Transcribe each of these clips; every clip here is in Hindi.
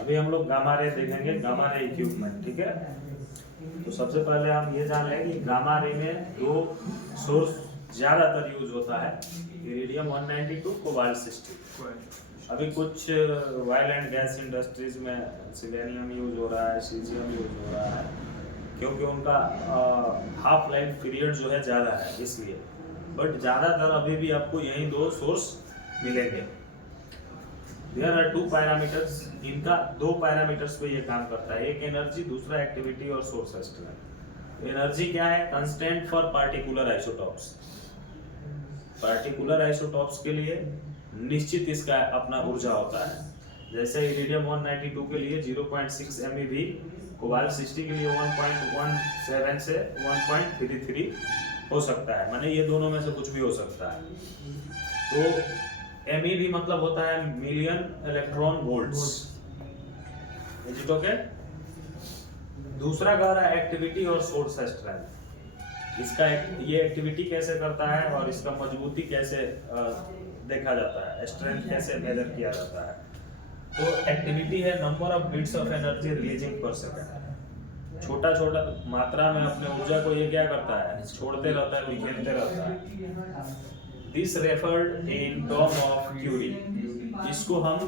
अभी हम लोग गामा रे देखेंगे, गामा रे इक्विपमेंट, ठीक है। तो सबसे पहले हम ये जान लें कि गामा रे में दो सोर्स ज़्यादातर यूज होता है, इरिडियम 192, कोबाल्ट 60। अभी कुछ ऑयल एंड गैस इंडस्ट्रीज में सिलेनियम यूज हो रहा है, सीजियम यूज हो रहा है, क्योंकि उनका हाफ लाइफ पीरियड जो है ज़्यादा है इसलिए। बट ज़्यादातर अभी भी आपको यही दो सोर्स मिलेंगे। देयर आर टू पैरामीटर्स, इनका दो पैरामीटर्स पे ये काम करता है, एक एनर्जी, दूसरा एक्टिविटी और सोर्स एस्टिमेट। एनर्जी क्या है? Constant for particular isotopes. Particular isotopes के लिए निश्चित इसका अपना ऊर्जा होता है। जैसे इरिडियम 192 के लिए 0.6 MeV, कोबाल्ट 60 के लिए 1.17 से 1.33 हो सकता है, माने ये दोनों में से कुछ भी हो सकता है। तो MeV मतलब होता है million electron volts, is it okay? दूसरा कह रहा है एक्टिविटी और सोर्स स्ट्रेंथ। इसका ये एक्टिविटी कैसे करता है और इसका मजबूती कैसे देखा जाता है, स्ट्रेंथ कैसे मेजर किया जाता है। तो एक्टिविटी है number of bits of energy releasing पर सेकंड। छोटा छोटा मात्रा में अपने ऊर्जा को ये क्या करता है, छोड़ते रहता है, बिखेरते रहता है। This referred in term of curie, इसको हम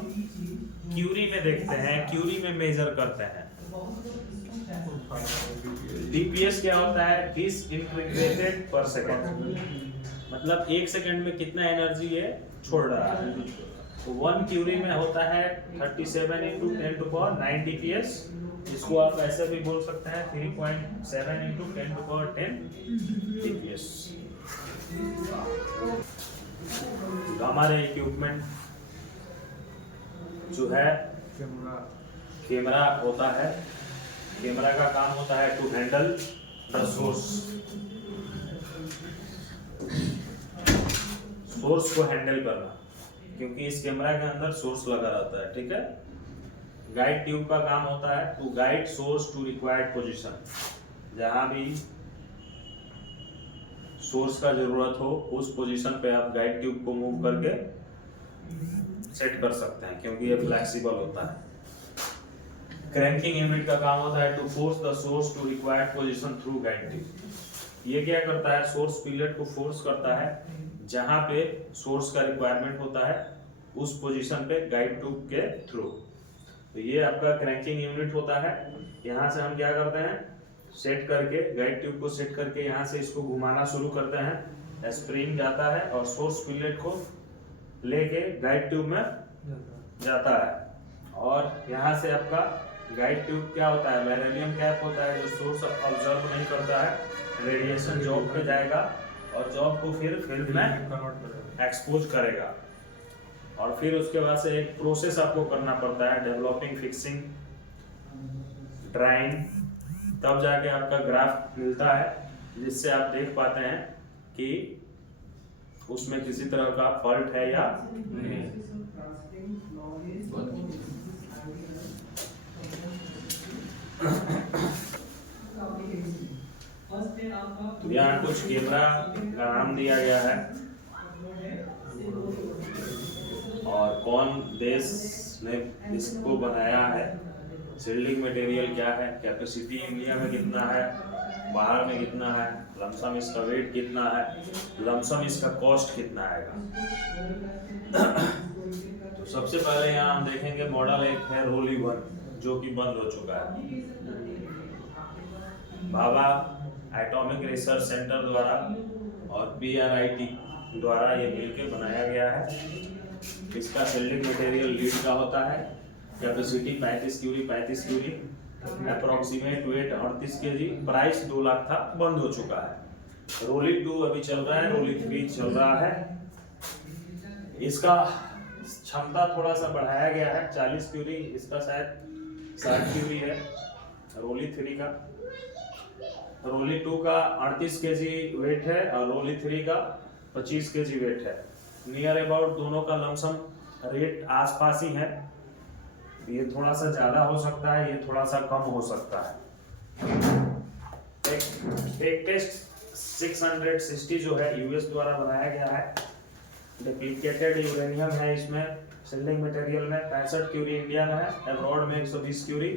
क्यूरी में देखते हैं, क्यूरी में मेजर करते हैं। डीपीएस क्या होता है? डिसइंटीग्रेटेड पर सेकंड, मतलब एक सेकंड में कितना एनर्जी ये छोड़ रहा है। तो 1 क्यूरी में होता है 37 × 10⁹ डीपीएस। इसको आप ऐसे भी बोल सकते हैं 3.7 × 10⁻10 डीपीएस। गामा रे इक्विपमेंट जो है कैमरा होता है। कैमरा का काम होता है to handle the source, source को हैंडल करना, क्योंकि इस कैमरा के अंदर सोर्स लगा रहता है, ठीक है। गाइड ट्यूब का काम होता है to guide source to required position, जहां भी सोर्स का जरूरत हो उस पोजीशन पे आप गाइड ट्यूब को मूव करके सेट कर सकते हैं, क्योंकि ये फ्लेक्सिबल होता है। क्रैंकिंग यूनिट का काम होता है to force the source to required position through guide tube. ये क्या करता है? सोर्स पिलेट को फोर्स करता है, जहां पे सोर्स का रिक्वायरमेंट होता है उस पोजीशन पे गाइड ट्यूब के थ्रू। तो ये आपका क्रैंकिंग यूनिट होता है। यहाँ से हम क्या करते हैं, सेट करके गाइड ट्यूब को सेट करके यहाँ से इसको घुमाना शुरू करते हैं, स्प्रिंग जाता है और सोर्स पिलेट को लेके गाइड ट्यूब में जाता है। और यहाँ से आपका गाइड ट्यूब क्या होता है? बेरिलियम कैप होता है, जो सोर्स ऑब्जर्व नहीं करता है, रेडिएशन जॉब पे जाएगा और जॉब को फिर फील्ड में एक्सपोज करेगा। और फिर उसके बाद से एक प्रोसेस आपको करना पड़ता है, डेवलपिंग, फिक्सिंग, ड्राइंग, तब जाके आपका ग्राफ मिलता है, जिससे आप देख पाते हैं कि उसमें किसी तरह का फॉल्ट है या नहीं। तो यहाँ कुछ कैमरा का नाम दिया गया है और कौन देश ने इसको बनाया है, शिल्डिंग मटेरियल क्या है, कैपेसिटी इंडिया में कितना है, बाहर में कितना है, लमसम इसका वेट कितना है, लमसम इसका कॉस्ट कितना आएगा। तो सबसे पहले यहाँ हम देखेंगे मॉडल एक है रोली 1, जो कि बंद हो चुका है। भाभा एटॉमिक रिसर्च सेंटर द्वारा और PRIT द्वारा ये मिलकर बनाया गया है। इसका शिल्डिंग मटेरियल लीड का होता है, capacity 35 curie, approximate weight 38 kg, price 2 lakh था, बंद हो चुका है। रोली 2 अभी चल रहा है, रोली 3 चल रहा है। इसका क्षमता थोड़ा सा बढ़ाया गया है, 40 क्यूरी, इसका शायद 60 क्यूरी है रोली 3 का। रोली 2 का 38 kg वेट है और रोली 3 का 25 kg वेट है। नियर अबाउट दोनों का लमसम रेट आसपास ही है, ये थोड़ा सा ज्यादा हो सकता है, ये थोड़ा सा कम हो सकता है। एक टेस्ट 660 जो है यूएस द्वारा बनाया गया है, डुप्लीकेटेड यूरेनियम है इसमें, शिल्डिंग मटेरियल में 65 क्यूरी इंडिया में है, अब्रॉड में 120 क्यूरी,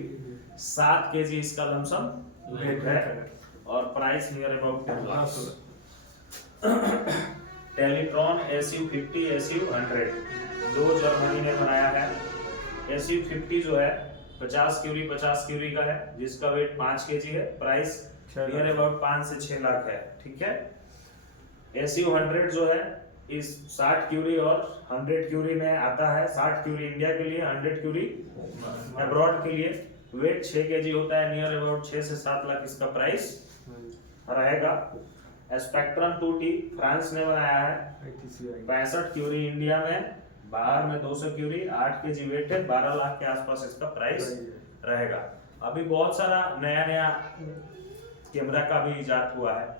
7 केजी इसका लमसम वेट है और price near about 10 lakh. Teletron SU50 SU100 दो जर्मनी ने बनाया है। SU50 जो है 50 क्यूरी का है, जिसका वेट 5 केजी है, प्राइस नियर अबाउट 5 से 6 लाख है, ठीक है। SU100 जो है इस 60 क्यूरी और 100 क्यूरी में आता है। 60 क्यूरी इंडिया के लिए, 100 क्यूरी अब्रॉड के लिए। वेट 6 केजी होता है, नियर अबाउट 6 से 7 लाख इसका प्राइस रहेगा। स्पेक्ट्रम 2T फ्रांस ने बनाया है, 65 क्यूरी इंडिया में, बाहर में 200 क्यूरी, 8 केजी वेट है, 12 लाख के आसपास इसका प्राइस रहेगा। अभी बहुत सारा नया कैमरा का भी इजाद हुआ है।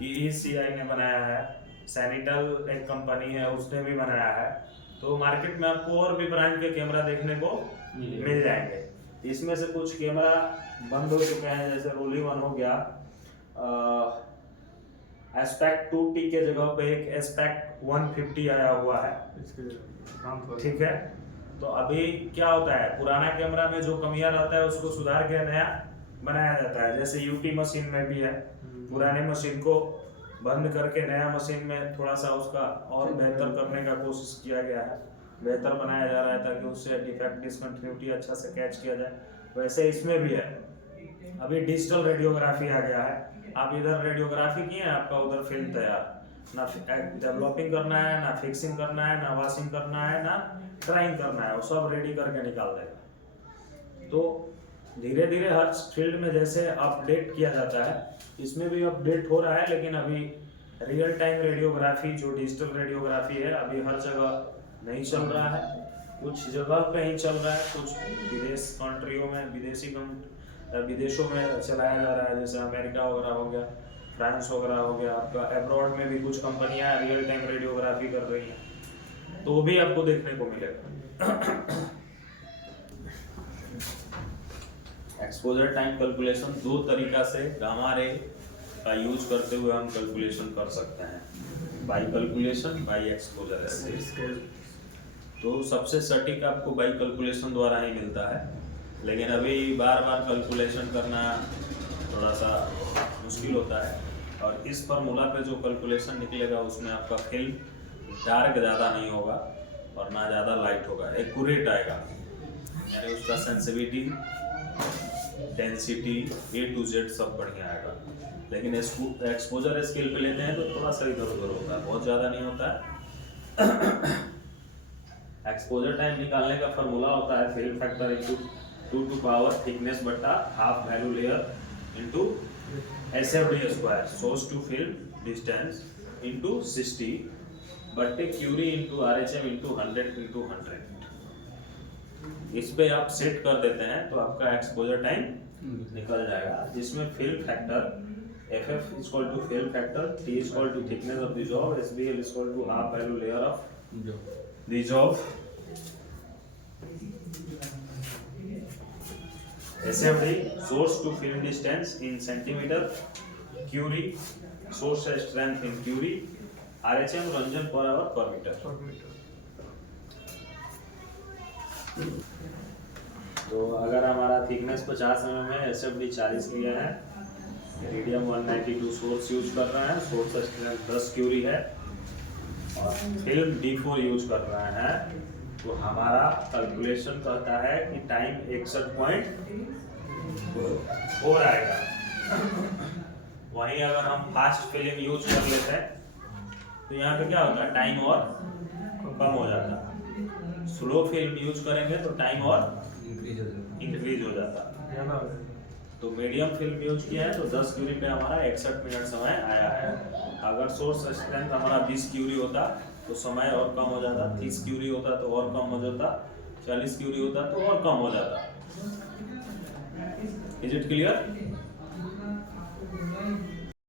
ECI ने बनाया है, सैनिटल एक कंपनी है उसने भी बनाया है। तो मार्केट में आपको और भी ब्रांड के कैमरा देखने को मिल जाएंगे। इसमें से कुछ कैमरा बंद हो चुके हैं, जैसे रोली वन हो गया, एस्पेक्ट 2T के जगह पे एक एस्पेक्ट 150 आया हुआ है, ठीक है। तो अभी क्या होता है, पुराना कैमरा में जो कमियां रहता है उसको सुधार के नया बनाया जाता है। जैसे UT मशीन में भी है, पुराने मशीन को बंद करके नया मशीन में थोड़ा सा उसका और बेहतर करने का कोशिश किया गया है, बेहतर बनाया जा रहा है ताकि उससे डिफेक्ट डिसकंटिन्यूटी अच्छा से कैच किया जाए। वैसे इसमें भी है। अभी डिजिटल रेडियोग्राफी आ गया है, आप इधर रेडियोग्राफी किए हैं, आपका उधर फिल्म तैयार, ना डेवलपिंग करना है, ना फिक्सिंग करना है, ना वॉशिंग करना है, ना ड्राइंग करना है, वो सब रेडी करके निकाल देगा। तो धीरे धीरे हर फील्ड में जैसे अपडेट किया जाता है, इसमें भी अपडेट हो रहा है। लेकिन अभी रियल टाइम रेडियोग्राफी जो डिजिटल रेडियोग्राफी है अभी हर जगह नहीं चल रहा है, कुछ जगह पे ही चल रहा है, कुछ विदेश कंट्रियों में विदेशों में चलाया जा रहा है, जैसे अमेरिका वगैरह हो गया, फ्रांस वगैरह हो गया। आपका अब्रॉड में भी कुछ कंपनियां रियल टाइम रेडियोग्राफी कर रही हैं, तो वो भी आपको देखने को मिलेगा। एक्सपोजर टाइम कैलकुलेशन दो तरीका से गामा रे का यूज करते हुए हम कैलकुलेशन कर सकते हैं, बाई कैलकुलेशन, बाई एक्सपोजर। तो सबसे सटीक आपको बाई कैलकुलेशन द्वारा ही मिलता है, लेकिन अभी बार बार कैलकुलेशन करना थोड़ा सा मुश्किल होता है। और इस फार्मूला पे जो कैलकुलेशन निकलेगा उसमें आपका फिल्म डार्क ज़्यादा नहीं होगा और ना ज़्यादा लाइट होगा, एक्यूरेट आएगा, यानी उसका sensitivity, density A to Z सब बढ़िया आएगा। लेकिन एक्सपोजर स्केल पे लेते हैं तो थोड़ा सा इधर उधर होता है, बहुत ज़्यादा नहीं होता है। एक्सपोजर टाइम निकालने का फार्मूला होता है film factor into 2 to power thickness बट्टा half value layer into SFD square, source to film distance into 60 बट्टे क्यूरी इंटू RHM इंटू 100 इस पे आप सेट कर देते हैं तो आपका एक्सपोजर टाइम निकल जाएगा, जिसमें film factor FF equal to film factor, T equal to thickness of the job, SBL equal to half value layer of the job, SFD source to film distance in centimetre, curie source strength in curie, RHM roentgen per hour पर मीटर। तो अगर हमारा थिकनेस 50 mm है, SFD 40 लिया है, रेडियम 192 सोर्स यूज कर रहा है, सोर्स स्ट्रेंथ 10 क्यूरी है और फिल्म D4 यूज कर रहा है, तो हमारा कैलकुलेशन कहता है कि टाइम 61.4 आएगा। वहीं अगर हम फास्ट फिल्म यूज कर लेते हैं तो यहाँ पे क्या होता है, टाइम और कम हो जाता है। स्लो फिल्म यूज करेंगे तो टाइम और इंक्रीज हो जाता है। तो मीडियम फिल्म यूज किया है तो 10 क्यूरी पे हमारा 61 मिनट समय आया है। अगर सोर्स स्ट्रेंथ हमारा 20 क्यूरी होता तो समय और कम हो जाता, 30 क्यूरी होता तो और कम हो जाता, 40 क्यूरी होता तो और कम हो जाता। Is it clear?